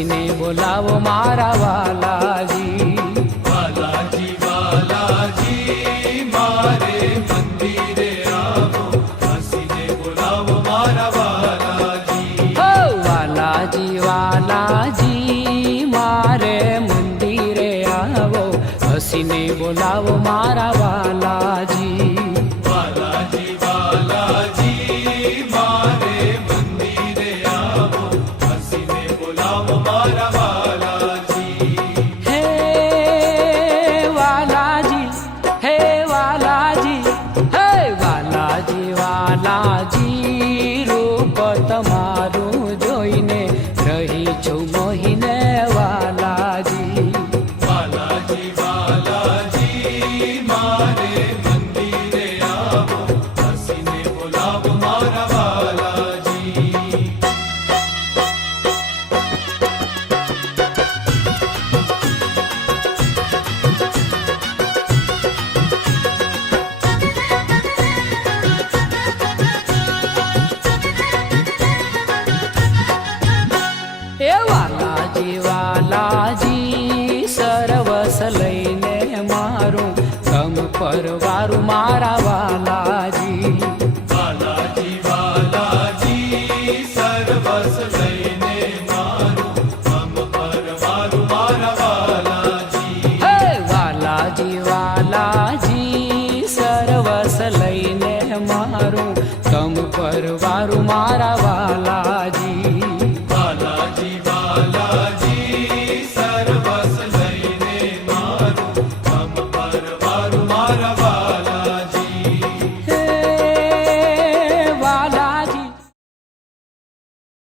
હસીને બોલાવો મારા વાલાજી. વાલાજી વાલાજી મારે મંદિરે આવો, હસીને બોલાવો મારા વાલાજી. હો વાલાજી વાલાજી મારે મંદિરે આવો, હસીને બોલાવો મારા વાલાજી. વાલાજી વાલાજી મારે મંદિરે આવો, હસીને બોલાવો મારા વાલાજી. હે વાલાજી, હે વાલાજી, હે વાલાજી વાલાજી, રૂપ તમારું જોઈને રહી છું મોહીને વાલાજી. વાલાજી વાલાજી મારે મંદિરે આવો, હસીને બોલાવો મારા વાલાજી. એ વાલાજી વાલાજી, સરવસ લઈને મારું ગમ પરવારું મારા